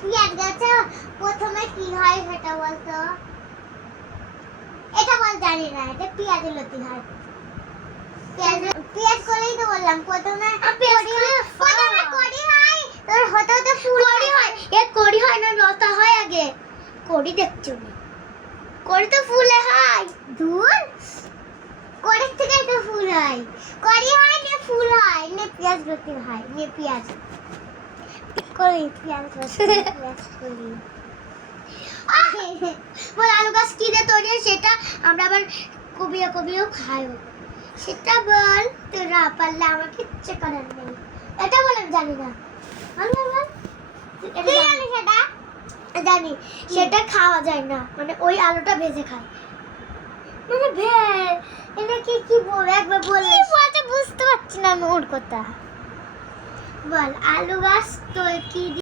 পেঁয়াজ গাছে প্রথমে কি হয় সেটা বলতো? এটা বল, জানি না, এটা পেঁয়াজের লতি হয়। পেঁয়াজ করেই তো বললাম প্রথমে কড়ি হয়, তোর হতে হতে ফুল হয়। এ কড়ি হয় না লতা হয় আগে? কড়ি দেখছো না, কড়ি তো ফুলে হয়। দূর, কড়ির থেকে তো ফুল হয়। কড়ি হয় না ফুল হয় না পেঁয়াজ লতি হয় না পেঁয়াজ কড়ি পেঁয়াজ কড়ি। বল আলু গাছ কি দিয়ে তৈরি হয় সেটা আমরা আবার কবিও খাই। সেটা বল, তোরা পারলে আমার কিচ্ছু করার নেই। এটা বল, আমি জানি না। এটা জানি সেটা জানি, সেটা খাওয়া যায় না, মানে ওই আলুটা ভেজে খায়। মানে এটা কি বল, একবার বললে বলতে বুঝতে পারছি না আমি ওর কথা। বল আলু গাছ তো কি